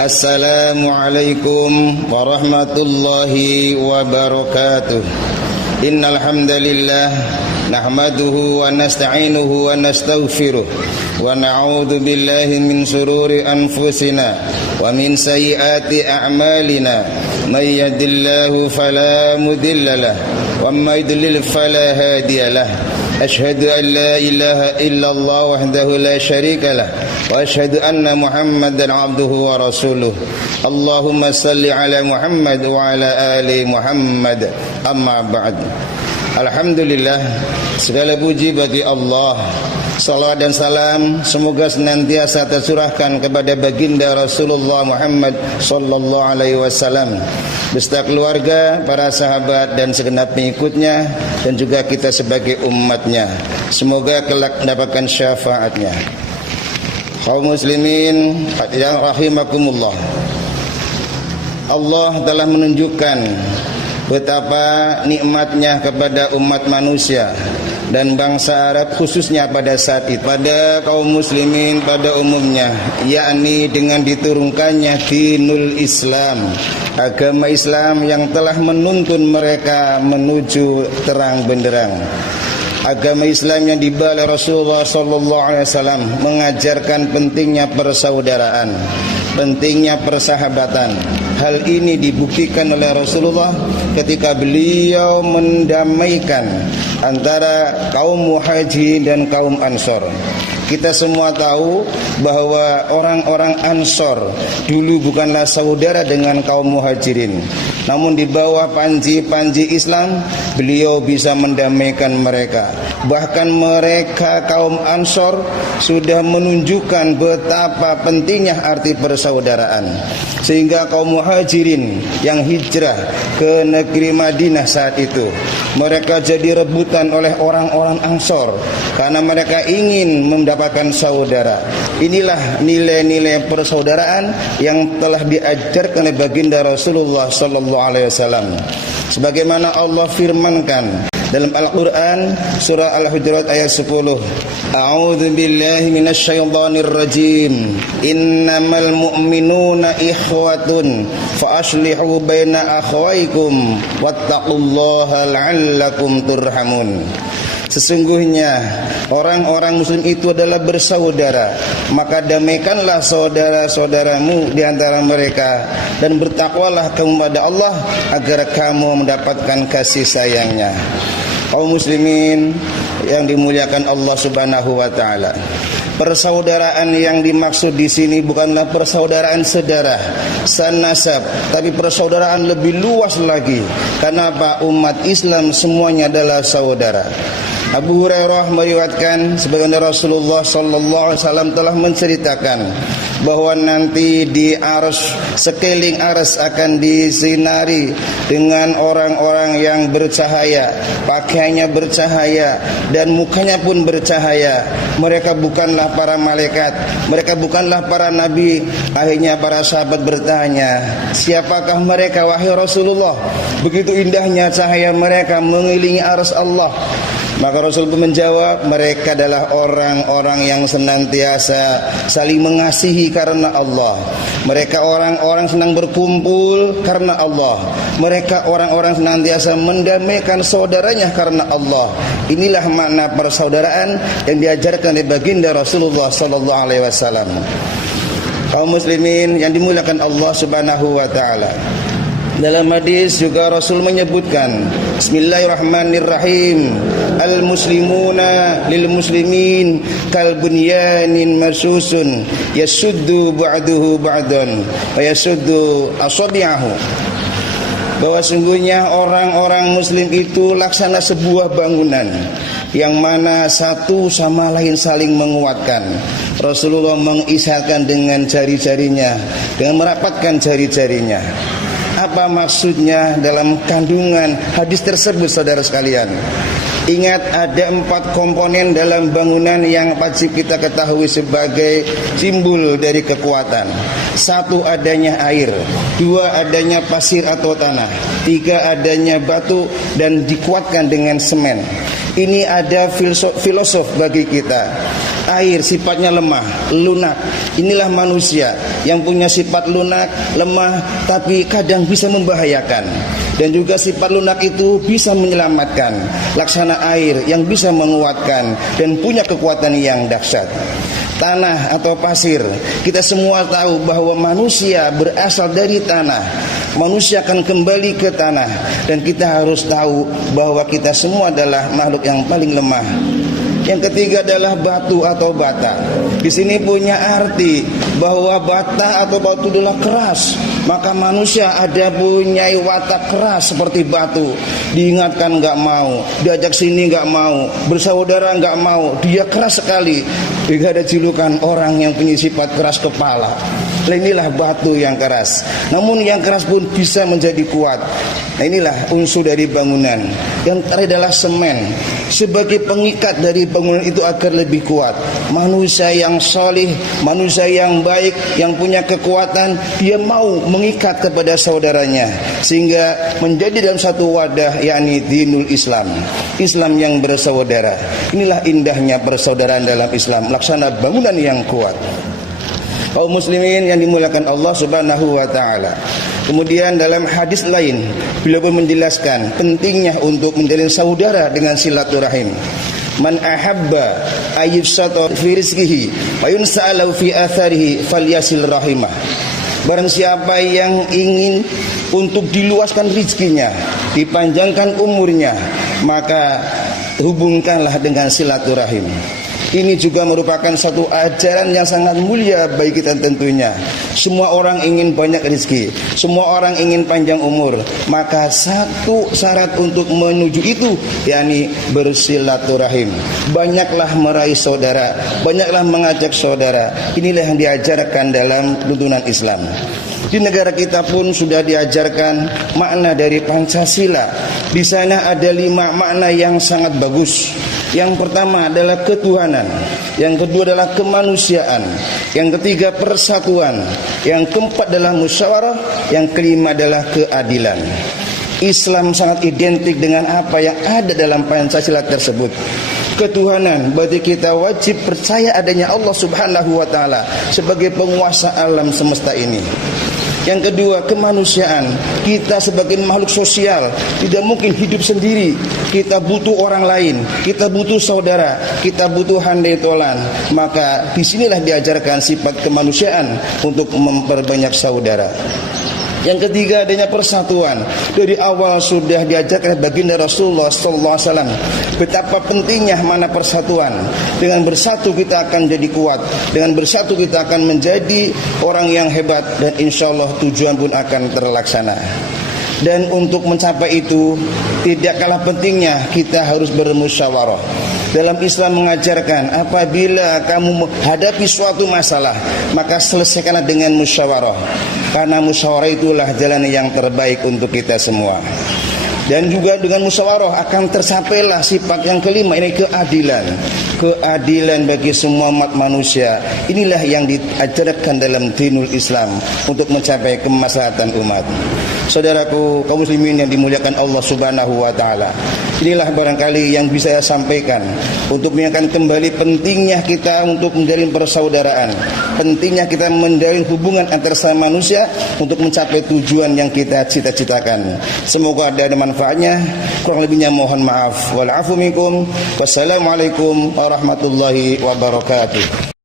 Assalamualaikum warahmatullahi wabarakatuh. Innal hamdalillah nahmaduhu wa nasta'inuhu wa nastaghfiruh wa na'udzu billahi min shururi anfusina wa min sayyiati a'malina. May yahdihillahu fala mudhillalah wa may yudlil fala hadiyalah. Asyhadu an la ilaha illallah wahdahu la syarikalah wa asyhadu anna Muhammadan abduhu wa rasuluh. Allahumma salli ala Muhammad wa ala ali Muhammad. Amma ba'd. Alhamdulillah, segala puji bagi Allah. Salawat dan salam semoga senantiasa tercurahkan kepada baginda Rasulullah Muhammad sallallahu alaihi wasallam beserta keluarga, para sahabat dan segenap pengikutnya, dan juga kita sebagai umatnya. Semoga kelak mendapatkan syafaatnya. Kaum muslimin yang rahimakumullah, Allah telah menunjukkan betapa nikmatnya kepada umat manusia dan bangsa Arab khususnya pada saat itu, pada kaum muslimin pada umumnya, yakni dengan diturunkannya dinul Islam, agama Islam yang telah menuntun mereka menuju terang benderang. Agama Islam yang dibawa oleh Rasulullah SAW mengajarkan pentingnya persaudaraan, pentingnya persahabatan. Hal ini dibuktikan oleh Rasulullah ketika beliau mendamaikan antara kaum Muhajirin dan kaum Ansor. Kita semua tahu bahwa orang-orang Ansor dulu bukanlah saudara dengan kaum Muhajirin, namun di bawah panji-panji Islam beliau bisa mendamaikan mereka. Bahkan mereka kaum Ansor sudah menunjukkan betapa pentingnya arti persaudaraan, sehingga kaum Muhajirin yang hijrah ke negeri Madinah saat itu, mereka jadi rebutan oleh orang-orang Ansor karena mereka ingin mendapatkan saudara. Inilah nilai-nilai persaudaraan yang telah diajarkan oleh baginda Rasulullah sallallahu alaihi wasallam. Sebagaimana Allah firmankan dalam Al-Quran surah Al-Hujurat ayat 10, A'udzu billahi minasyaitonir rajim. Innamal mu'minuna ikhwatun fa aslihu baina akhawaykum wattaqullaha la'allakum turhamun. Sesungguhnya orang-orang muslim itu adalah bersaudara, maka damaikanlah saudara-saudaramu di antara mereka, dan bertakwalah kamu pada Allah agar kamu mendapatkan kasih sayangnya. Kaum muslimin yang dimuliakan Allah Subhanahu wa taala, persaudaraan yang dimaksud di sini bukanlah persaudaraan sedarah, sanasab, tapi persaudaraan lebih luas lagi. Kenapa? Umat Islam semuanya adalah saudara. Abu Hurairah meriwayatkan sebagaimana Rasulullah sallallahu alaihi wasallam telah menceritakan bahwa nanti di arsy, sekeliling arsy akan disinari dengan orang-orang yang bercahaya, pakaiannya bercahaya dan mukanya pun bercahaya. Mereka bukanlah para malaikat, mereka bukanlah para nabi. Akhirnya para sahabat bertanya, siapakah mereka wahai Rasulullah? Begitu indahnya cahaya mereka mengelilingi arsy Allah. Maka Rasul pun menjawab, mereka adalah orang-orang yang senantiasa saling mengasihi karena Allah. Mereka orang-orang senang berkumpul karena Allah. Mereka orang-orang senantiasa mendamaikan saudaranya karena Allah. Inilah makna persaudaraan yang diajarkan oleh baginda Rasulullah sallallahu alaihi wasallam. Kaum muslimin yang dimuliakan Allah Subhanahu wa taala, dalam hadis juga Rasul menyebutkan, Bismillahirrahmanirrahim, al-muslimuna lil muslimin kal bunyanin marsusun yasuddu ba'duhu ba'dan wa yasuddu asabi'ahu. Bahwa sungguhnya orang-orang muslim itu laksana sebuah bangunan yang mana satu sama lain saling menguatkan. Rasulullah mengisahkan dengan jari-jarinya, dengan merapatkan jari-jarinya. Apa maksudnya dalam kandungan hadis tersebut, saudara sekalian? Ingat, ada 4 komponen dalam bangunan yang wajib kita ketahui sebagai simbol dari kekuatan. 1, adanya air. 2, adanya pasir atau tanah. 3, adanya batu dan dikuatkan dengan semen. Ini ada filosof bagi kita. Air sifatnya lemah, lunak. Inilah manusia yang punya sifat lunak, lemah, tapi kadang bisa membahayakan. Dan juga sifat lunak itu bisa menyelamatkan, laksana air yang bisa menguatkan dan punya kekuatan yang dahsyat. Tanah atau pasir, kita semua tahu bahwa manusia berasal dari tanah. Manusia akan kembali ke tanah, dan kita harus tahu bahwa kita semua adalah makhluk yang paling lemah. Yang ketiga adalah batu atau bata. Di sini punya arti bahwa bata atau batu adalah keras. Maka manusia ada punya watak keras seperti batu. Diingatkan nggak mau, diajak sini nggak mau, bersaudara nggak mau. Dia keras sekali. Juga ada julukan orang yang punya sifat keras kepala. Inilah batu yang keras. Namun yang keras pun bisa menjadi kuat. Nah, inilah unsur dari bangunan. Yang terakhir adalah semen, sebagai pengikat dari bangunan itu agar lebih kuat. Manusia yang salih, manusia yang baik, yang punya kekuatan, dia mau mengikat kepada saudaranya sehingga menjadi dalam satu wadah, yakni dinul Islam, Islam yang bersaudara. Inilah indahnya persaudaraan dalam Islam, laksana bangunan yang kuat. Kaum muslimin yang dimuliakan Allah Subhanahu wa taala. Kemudian dalam hadis lain beliau pun menjelaskan pentingnya untuk menjalin saudara dengan silaturahim. Man ahabba ayyusata fi rizqihi wa yunsa'alu fi atharihi falyasil rahimah. Barang siapa yang ingin untuk diluaskan rizkinya, dipanjangkan umurnya, maka hubungkanlah dengan silaturahim. Ini juga merupakan satu ajaran yang sangat mulia bagi kita tentunya. Semua orang ingin banyak rezeki, semua orang ingin panjang umur. Maka satu syarat untuk menuju itu, yakni bersilaturahim. Banyaklah meraih saudara, banyaklah mengajak saudara. Inilah yang diajarkan dalam tuntunan Islam. Di negara kita pun sudah diajarkan makna dari Pancasila. Di sana ada 5 makna yang sangat bagus. Yang pertama adalah ketuhanan, yang kedua adalah kemanusiaan, yang ketiga persatuan, yang keempat adalah musyawarah, yang kelima adalah keadilan. Islam sangat identik dengan apa yang ada dalam Pancasila tersebut. Ketuhanan, berarti kita wajib percaya adanya Allah Subhanahu wa taala sebagai penguasa alam semesta ini. Yang kedua, kemanusiaan. Kita sebagai makhluk sosial tidak mungkin hidup sendiri. Kita butuh orang lain, kita butuh saudara, kita butuh handai tolan. Maka disinilah diajarkan sifat kemanusiaan untuk memperbanyak saudara. Yang ketiga adanya persatuan. Dari awal sudah diajarkan baginda Rasulullah SAW betapa pentingnya mana persatuan. Dengan bersatu kita akan jadi kuat, dengan bersatu kita akan menjadi orang yang hebat, dan insya Allah tujuan pun akan terlaksana. Dan untuk mencapai itu tidak kalah pentingnya kita harus bermusyawarah. Dalam Islam mengajarkan apabila kamu menghadapi suatu masalah, maka selesaikanlah dengan musyawarah. Karena musyawarah itulah jalan yang terbaik untuk kita semua. Dan juga dengan musyawarah akan tercapailah sifat yang kelima, ini keadilan. Keadilan bagi semua umat manusia. Inilah yang diajarkan dalam dinul Islam untuk mencapai kemaslahatan umat. Saudaraku kaum muslimin yang dimuliakan Allah Subhanahu wa taala. Inilah barangkali yang bisa saya sampaikan untuk mengingatkan kembali pentingnya kita untuk menjalin persaudaraan, pentingnya kita menjalin hubungan antar sama manusia untuk mencapai tujuan yang kita cita-citakan. Semoga ada manfaatnya. Kurang lebihnya mohon maaf. Wal afu minkum. Wassalamualaikum warahmatullahi wabarakatuh.